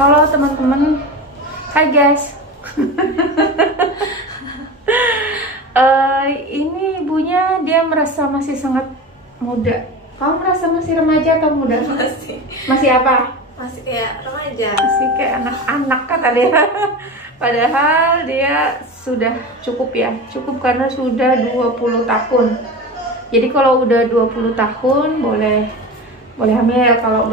Halo teman-teman, hai guys. Ini ibunya dia merasa masih sangat muda. Kamu merasa masih remaja atau muda? Masih apa? Masih kayak remaja. Masih kayak anak-anak kata dia. Padahal dia sudah cukup ya, cukup karena sudah 20 tahun. Jadi kalau udah 20 tahun boleh hamil. Kalau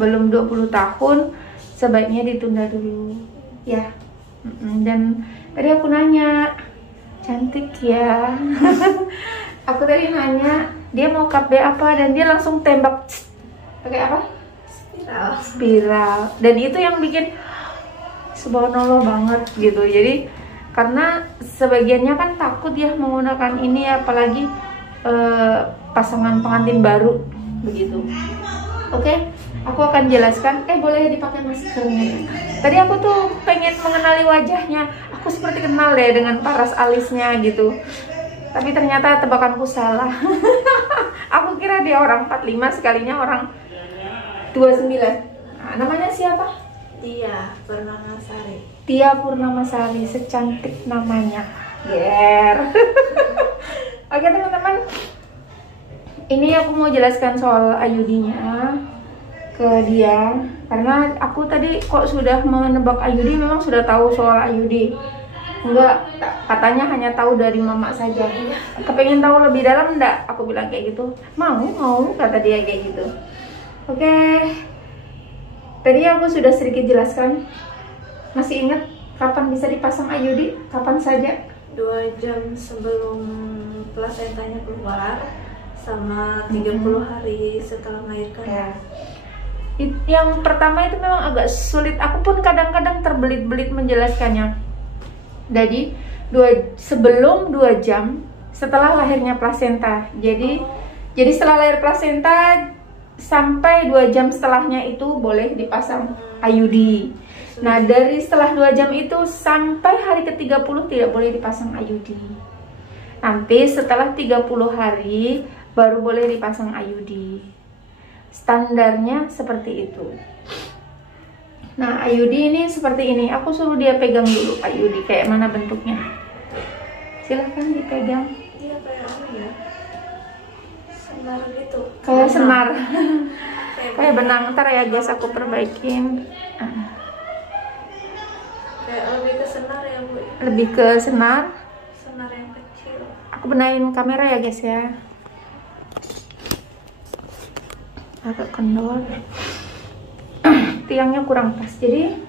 belum 20 tahun sebaiknya ditunda dulu ya. Dan tadi aku nanya, cantik ya. Aku tadi nanya dia mau KB apa dan dia langsung tembak pakai apa? Spiral. Dan itu yang bikin subhanallah banget gitu. Jadi karena sebagiannya kan takut ya menggunakan ini, apalagi pasangan pengantin baru begitu. Oke, aku akan jelaskan. Boleh dipakai maskernya. Tadi aku tuh pengen mengenali wajahnya. Aku seperti kenal deh dengan paras alisnya gitu. Tapi ternyata tebakanku salah. Aku kira dia orang 45, sekalinya orang 29. Nah, namanya siapa? Tia Purnamasari. Tia Purnamasari, secantik namanya. Ger. Oke teman-teman, ini aku mau jelaskan soal IUD-nya ke dia, karena aku tadi kok sudah menebak IUD, memang sudah tahu soal IUD. Enggak, katanya hanya tahu dari mama saja. Kepengen tahu lebih dalam enggak? Aku bilang kayak gitu. Mau, kata dia kayak gitu. Oke. Tadi aku sudah sedikit jelaskan. Masih ingat kapan bisa dipasang IUD? Kapan saja? 2 jam sebelum plasentanya keluar, sama 30 hari setelah melahirkan. Ya. Yang pertama itu memang agak sulit. Aku pun kadang-kadang terbelit-belit menjelaskannya. Jadi sebelum 2 jam setelah lahirnya plasenta. Jadi setelah lahir plasenta sampai 2 jam setelahnya itu boleh dipasang IUD. Nah, dari setelah 2 jam itu sampai hari ke-30 tidak boleh dipasang IUD. Nanti setelah 30 hari baru boleh dipasang IUD. Standarnya seperti itu. Nah, IUD ini seperti ini. Aku suruh dia pegang dulu IUD kayak mana bentuknya. Silahkan dipegang. Iya kayak apa ya? Senar gitu. Kayak senar. Kayak benang. Ntar ya guys, aku perbaikin. Kayak lebih ke senar ya Bu? Lebih ke senar. Senar yang kecil. Aku benahin kamera ya guys ya. Agak kendor. Tiangnya kurang pas. Jadi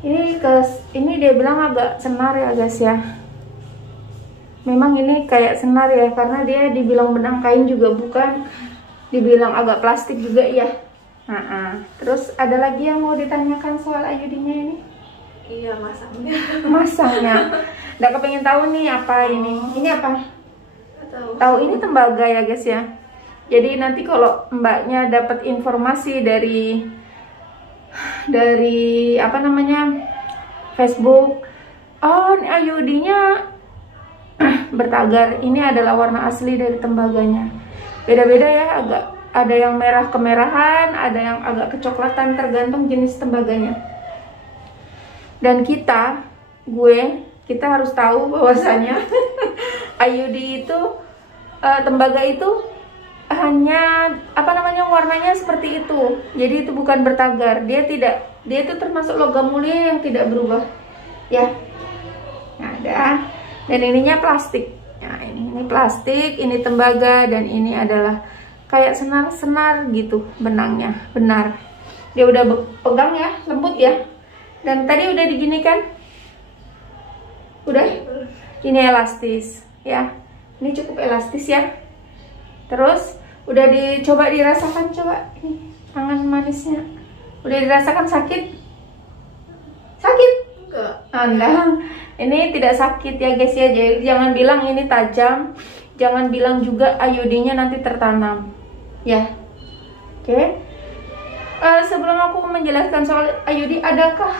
ini dia bilang agak senar ya guys ya. Memang ini kayak senar ya, karena dia dibilang benang kain juga bukan, dibilang agak plastik juga ya. Terus ada lagi yang mau ditanyakan soal IUD-nya ini? Iya, masangnya. Masangnya. Nggak kepengen tahu nih apa ini? Ini apa? Tahu ini tembaga ya guys ya. Jadi nanti kalau mbaknya dapat informasi dari apa namanya Facebook, oh ini IUD-nya bertagar, ini adalah warna asli dari tembaganya. Beda-beda ya, agak ada yang merah kemerahan, ada yang agak kecoklatan, tergantung jenis tembaganya. Dan kita harus tahu bahwasanya IUD itu tembaga itu hanya apa namanya warnanya seperti itu. Jadi itu bukan bertagar. Dia itu termasuk logam mulia yang tidak berubah. Ya. Ada. Dan ininya plastik. Nah, ini plastik, ini tembaga, dan ini adalah kayak senar-senar gitu benangnya. Benar. Dia udah pegang ya, lembut ya. Dan tadi udah diginikan. Udah. Ini elastis ya. Ini cukup elastis ya. Terus udah dicoba dirasakan, coba ini tangan manisnya. Udah dirasakan sakit? Sakit? Enggak. Ini tidak sakit ya guys ya. Jadi jangan bilang ini tajam, jangan bilang juga IUD-nya nanti tertanam. Ya. Oke. Sebelum aku menjelaskan soal IUD, adakah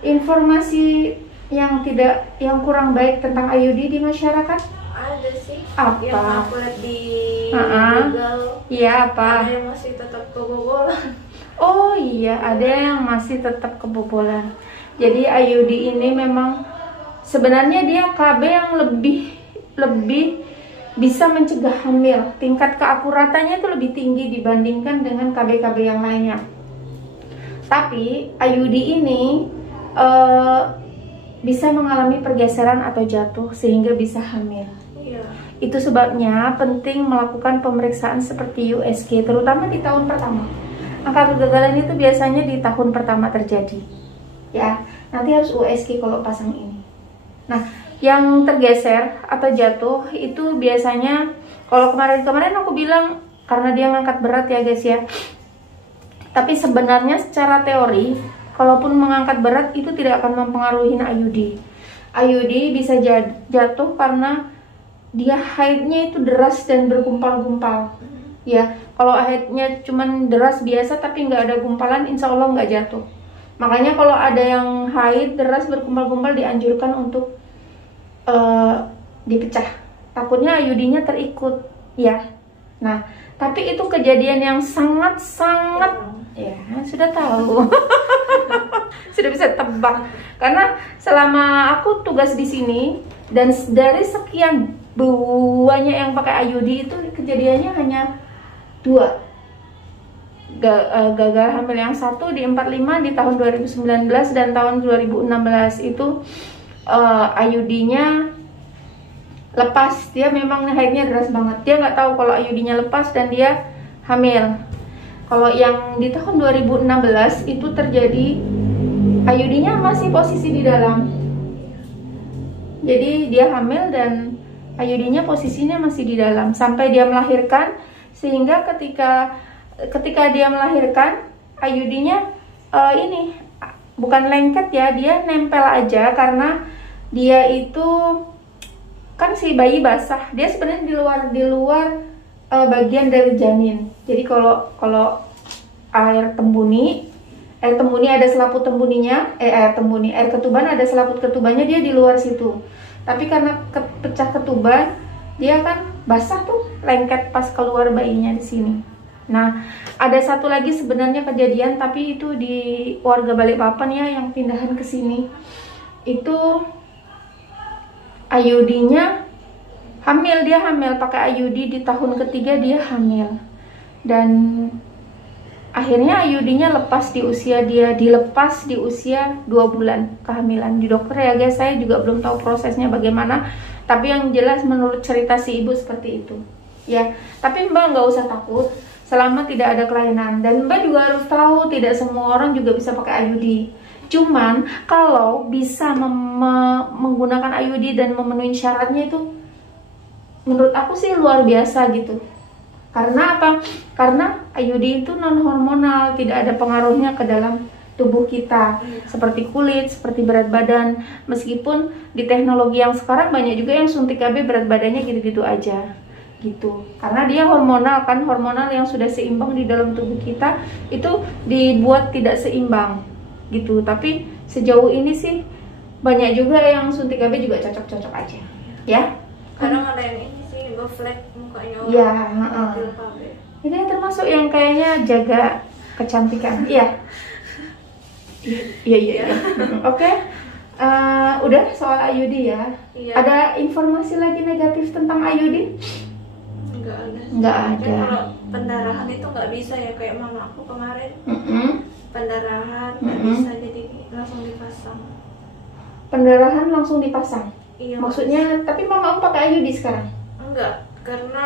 informasi yang kurang baik tentang IUD di masyarakat? Ada sih. Apa? Yang aku lihat di Google. Iya, apa? Ada yang masih tetap kebobolan. Oh iya, ada yang masih tetap kebobolan. Jadi IUD ini memang sebenarnya dia KB yang lebih bisa mencegah hamil. Tingkat keakuratannya itu lebih tinggi dibandingkan dengan KB-KB yang lainnya. Tapi IUD ini bisa mengalami pergeseran atau jatuh sehingga bisa hamil. Iya. Itu sebabnya penting melakukan pemeriksaan seperti USG, terutama di tahun pertama. Angka kegagalan itu biasanya di tahun pertama terjadi. Ya, nanti harus USG kalau pasang ini. Nah, yang tergeser atau jatuh itu biasanya, kalau kemarin aku bilang karena dia ngangkat berat ya guys ya. Tapi sebenarnya secara teori, kalaupun mengangkat berat itu tidak akan mempengaruhi IUD. IUD bisa jatuh karena dia haidnya itu deras dan bergumpal-gumpal. Ya, kalau haidnya cuman deras biasa tapi nggak ada gumpalan, insya Allah nggak jatuh. Makanya kalau ada yang haid deras bergumpal-gumpal dianjurkan untuk dipecah. Takutnya IUD-nya terikut, ya. Nah, tapi itu kejadian yang sangat-sangat, ya sudah tahu, sudah bisa tebak. Karena selama aku tugas di sini dan dari sekian banyak yang pakai IUD itu kejadiannya hanya 2. Gagal hamil yang satu di 45 di tahun 2019 dan tahun 2016 itu IUD-nya lepas. Dia memang haidnya deras banget. Dia nggak tahu kalau IUD-nya lepas dan dia hamil. Kalau yang di tahun 2016 itu terjadi IUD-nya masih posisi di dalam. Jadi dia hamil dan IUD-nya posisinya masih di dalam sampai dia melahirkan, sehingga ketika dia melahirkan IUD-nya ini bukan lengket ya, dia nempel aja karena dia itu kan si bayi basah. Dia sebenarnya di luar bagian dari janin. Jadi kalau air tembuni ada selaput tembuninya, air ketuban ada selaput ketubannya, dia di luar situ. Tapi karena pecah ketuban, dia kan basah tuh, lengket pas keluar bayinya di sini. Nah, ada satu lagi sebenarnya kejadian, tapi itu di warga Balikpapan ya yang pindahan ke sini. Itu IUD-nya hamil, dia hamil pakai IUD di tahun ketiga dia hamil. Dan akhirnya IUD-nya lepas dilepas di usia 2 bulan kehamilan. Di dokter ya guys, saya juga belum tahu prosesnya bagaimana, tapi yang jelas menurut cerita si ibu seperti itu. Ya, tapi Mbak nggak usah takut selama tidak ada kelainan. Dan Mbak juga harus tahu tidak semua orang juga bisa pakai IUD. Cuman kalau bisa menggunakan IUD dan memenuhi syaratnya itu menurut aku sih luar biasa gitu. Karena apa? Karena IUD itu non hormonal, tidak ada pengaruhnya ke dalam tubuh kita, seperti kulit, seperti berat badan. Meskipun di teknologi yang sekarang banyak juga yang suntik KB berat badannya gitu-gitu aja gitu. Karena dia hormonal kan, hormonal yang sudah seimbang di dalam tubuh kita itu dibuat tidak seimbang gitu. Tapi sejauh ini sih banyak juga yang suntik KB juga cocok-cocok aja. Ya. Kadang ada yang ini sih ngeflat mukanya. Iya, ini termasuk yang kayaknya jaga kecantikan. Iya. Iya. Oke. Udah soal IUD ya. Iya. Ada informasi lagi negatif tentang IUD? Nggak ada. Kalau pendarahan itu nggak bisa ya, kayak mama aku kemarin. Pendarahan nggak bisa, jadi langsung dipasang. Pendarahan langsung dipasang. Iya. Maksudnya, tapi mama aku pakai IUD sekarang? Enggak, karena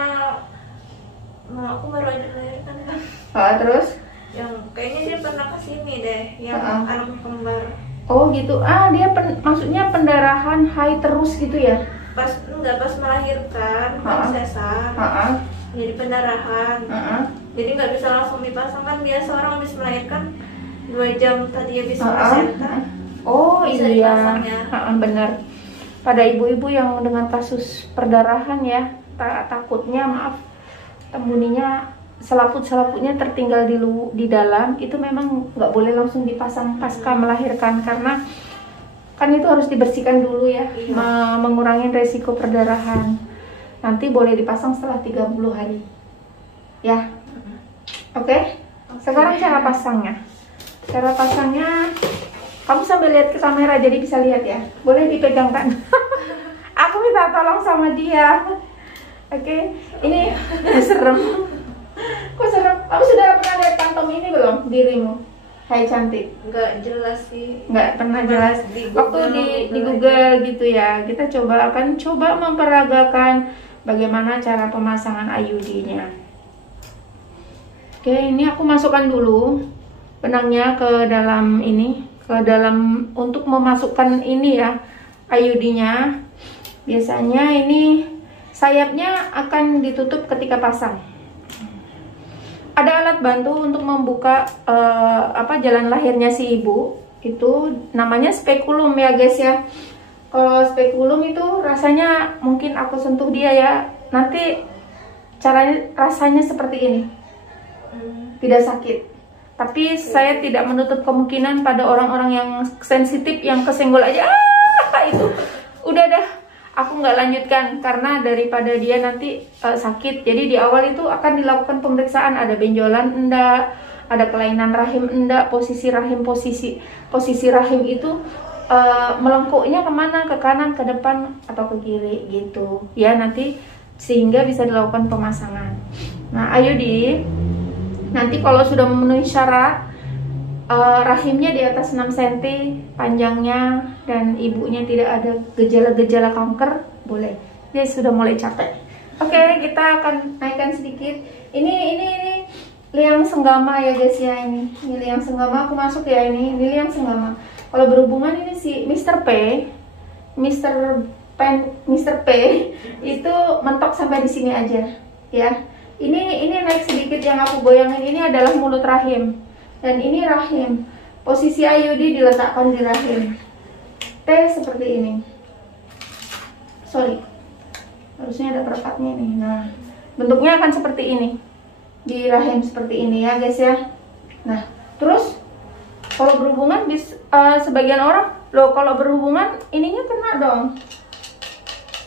mama aku baru aja melahirkan kan. Terus? Yang kayaknya dia pernah kesini deh, yang anak kembar. Oh gitu. Dia maksudnya pendarahan high terus gitu ya? Pas melahirkan, pas sesar. Jadi pendarahan. Jadi nggak bisa langsung dipasang kan, biasa orang habis melahirkan 2 jam tadi habis placenta. Oh bisa iya. dipasangnya. Benar. Pada ibu-ibu yang dengan kasus perdarahan ya, takutnya tembuninya, selaput-selaputnya tertinggal di dalam, itu memang nggak boleh langsung dipasang pasca melahirkan, karena kan itu harus dibersihkan dulu ya. Mengurangi resiko perdarahan. Nanti boleh dipasang setelah 30 hari ya. Oke. Sekarang cara pasangnya, Cara pasangnya, kamu sambil lihat ke kamera jadi bisa lihat ya. Boleh dipegang kan? Aku minta tolong sama dia. Oke, ini serem. Kok serem? Kamu sudah pernah lihat kantong ini belum dirimu? Hai cantik. Nggak jelas sih. Nggak pernah jelas. Waktu di Google gitu ya. Kita akan coba memperagakan bagaimana cara pemasangan IUD-nya. Oke, ini aku masukkan dulu benangnya ke dalam ini, untuk memasukkan ini ya, IUD-nya. Biasanya ini sayapnya akan ditutup ketika pasang. Ada alat bantu untuk membuka jalan lahirnya si ibu. Itu namanya spekulum ya guys ya. Kalau spekulum itu rasanya mungkin aku sentuh dia ya. Nanti rasanya seperti ini. Tidak sakit. Tapi saya tidak menutup kemungkinan pada orang-orang yang sensitif, yang kesenggol aja itu udah dah, aku nggak lanjutkan karena daripada dia nanti sakit. Jadi di awal itu akan dilakukan pemeriksaan, ada benjolan enggak, ada kelainan rahim enggak, posisi rahim itu melengkuknya kemana, ke kanan, ke depan, atau ke kiri gitu ya, nanti sehingga bisa dilakukan pemasangan. Nah IUD nanti kalau sudah memenuhi syarat, rahimnya di atas 6 cm panjangnya dan ibunya tidak ada gejala-gejala kanker, boleh. Dia sudah mulai capek. Oke, kita akan naikkan sedikit. Ini liang senggama ya guys ya, ini liang senggama, aku masuk ya, ini liang senggama. Kalau berhubungan ini si Mr. P itu mentok sampai di sini aja ya. Ini naik sedikit, yang aku goyangin ini adalah mulut rahim. Dan ini rahim. Posisi IUD diletakkan di rahim. T seperti ini. Sorry. Harusnya ada perekatnya nih. Nah, bentuknya akan seperti ini. Di rahim seperti ini ya guys ya. Nah, terus kalau berhubungan sebagian orang, loh kalau berhubungan ininya kena dong.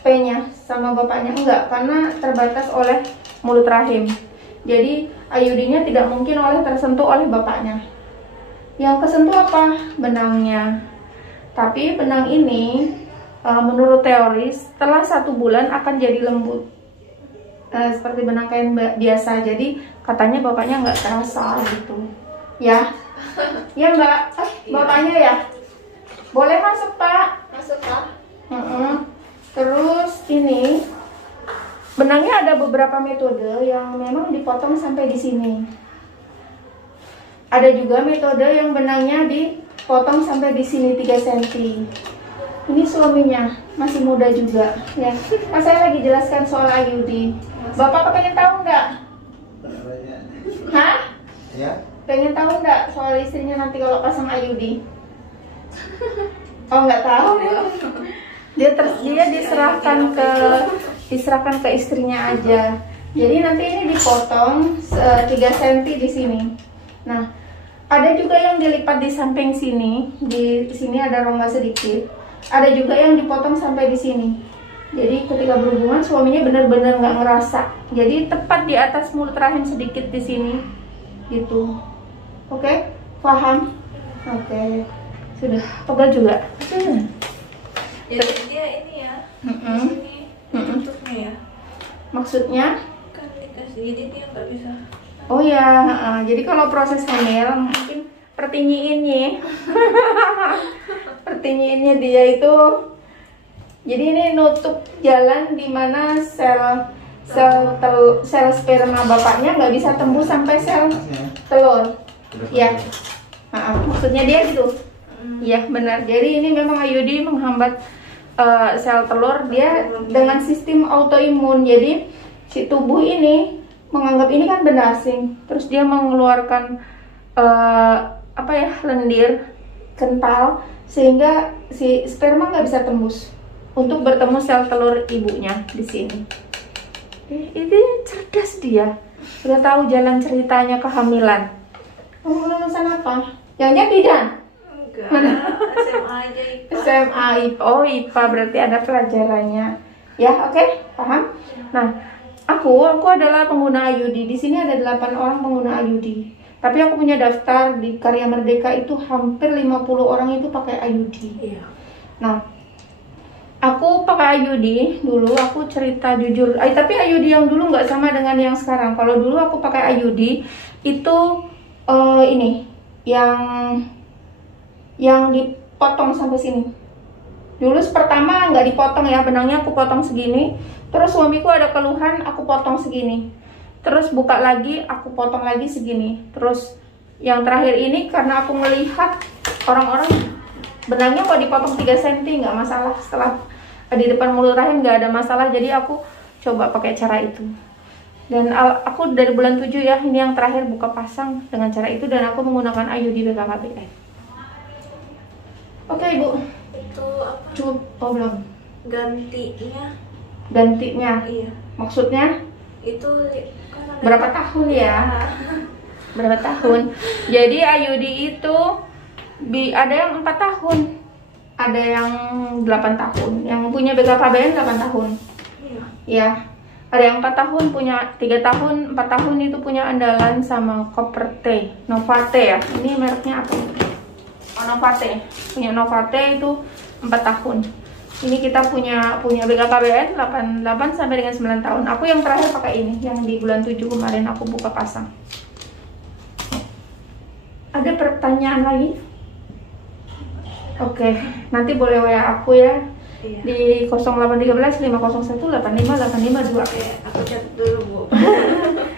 P-nya sama bapaknya enggak, karena terbatas oleh mulut rahim. Jadi IUD-nya tidak mungkin tersentuh oleh bapaknya. Yang kesentuh apa? Benangnya. Tapi benang ini menurut teori setelah 1 bulan akan jadi lembut, seperti benang kain biasa. Jadi katanya bapaknya nggak terasa gitu ya. Ya mbak, bapaknya ya boleh masuk pak. Masuk pak. Terus ini benangnya ada beberapa metode yang memang dipotong sampai di sini. Ada juga metode yang benangnya dipotong sampai di sini 3 cm. Ini suaminya masih muda juga ya. Saya lagi jelaskan soal IUD. Bapak kepengen tahu nggak? Hah? Ya. Pengen tahu nggak soal istrinya nanti kalau pasang IUD? Oh nggak tahu. Dia diserahkan ke istrinya aja. Jadi nanti ini dipotong 3 cm di sini. Nah, ada juga yang dilipat di samping sini. Di sini ada rongga sedikit. Ada juga yang dipotong sampai di sini. Jadi ketika berhubungan suaminya benar-benar nggak ngerasa. Jadi tepat di atas mulut rahim sedikit di sini, gitu. Oke, paham? Oke, sudah. Pegal juga. Jadi dia ini ya, ini tutupnya ya. Maksudnya? Kan dikasih, jadi dia nggak bisa. Oh ya, jadi kalau proses hamil mungkin pertinyiinnya dia itu, jadi ini nutup jalan dimana sel sperma bapaknya nggak bisa tembus sampai sel telur. Ya, maksudnya dia gitu. Ya benar. Jadi ini memang IUD menghambat sel telur dia dengan sistem autoimun. Jadi si tubuh ini menganggap ini kan benda asing, terus dia mengeluarkan lendir kental sehingga si sperma nggak bisa tembus untuk bertemu sel telur ibunya di sini. Ini cerdas dia, sudah tahu jalan ceritanya kehamilan. Kamu lulusan apa? Jangan bidan? Enggak, SMA aja IPA. SMA IPA. Oh IPA berarti ada pelajarannya. Ya oke, paham? Nah, aku adalah pengguna IUD. Di sini ada 8 orang pengguna IUD. Tapi aku punya daftar di Karya Merdeka itu hampir 50 orang itu pakai IUD. Iya. Nah, aku pakai IUD dulu, aku cerita jujur. Tapi IUD yang dulu nggak sama dengan yang sekarang. Kalau dulu aku pakai IUD itu ini yang dipotong sampai sini. Dulu pertama nggak dipotong ya, benangnya aku potong segini. Terus suamiku ada keluhan, aku potong segini. Terus buka lagi, aku potong lagi segini. Terus yang terakhir ini karena aku melihat orang-orang benangnya kok dipotong 3 cm nggak masalah. Setelah di depan mulut rahim nggak ada masalah, jadi aku coba pakai cara itu. Dan aku dari bulan 7 ya, ini yang terakhir buka pasang dengan cara itu, dan aku menggunakan IUD BKKBN. Oke Ibu. Itu apa? Cukup, oh belum. Gantinya? Iya. Maksudnya? Itu Berapa tahun ya? Berapa tahun? Jadi IUD itu ada yang 4 tahun, ada yang 8 tahun. Yang punya BKKBN 8 tahun. Iya. Ya. Ada yang 4 tahun, punya 3 tahun, 4 tahun itu punya Andalan sama Coperte, Novate ya. Ini mereknya apa? Oh, Novate. Punya Novate itu 4 tahun. Ini kita punya BKKBN 8 sampai dengan 9 tahun. Aku yang terakhir pakai ini, yang di bulan 7 kemarin aku buka pasang. Ada pertanyaan lagi? Oke, nanti boleh WA aku ya. Iya. Di 0813 501 85 852. Oke, aku catat dulu Bu.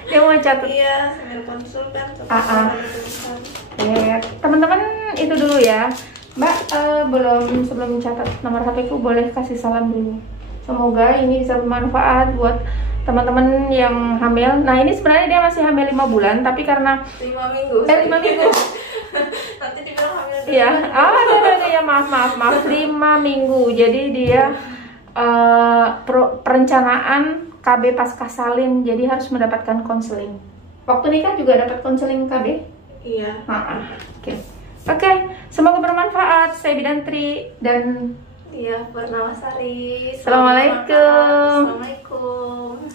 Dia mau catat. Iya, sambil konsultan. Ya, teman-teman itu dulu ya. Mbak, sebelum catat nomor HP ku boleh kasih salam dulu. Semoga ini bisa bermanfaat buat teman-teman yang hamil. Nah, ini sebenarnya dia masih hamil 5 bulan, tapi karena 5 minggu. 5 minggu. Nanti dibilang hamil. Iya, ya maaf 5 minggu. Jadi dia perencanaan KB pasca salin, jadi harus mendapatkan konseling. Waktu nikah juga dapat konseling KB? Iya. Oke, semoga bermanfaat. Saya Bidantri dan Iya, Purnawasari. Assalamualaikum. Assalamualaikum.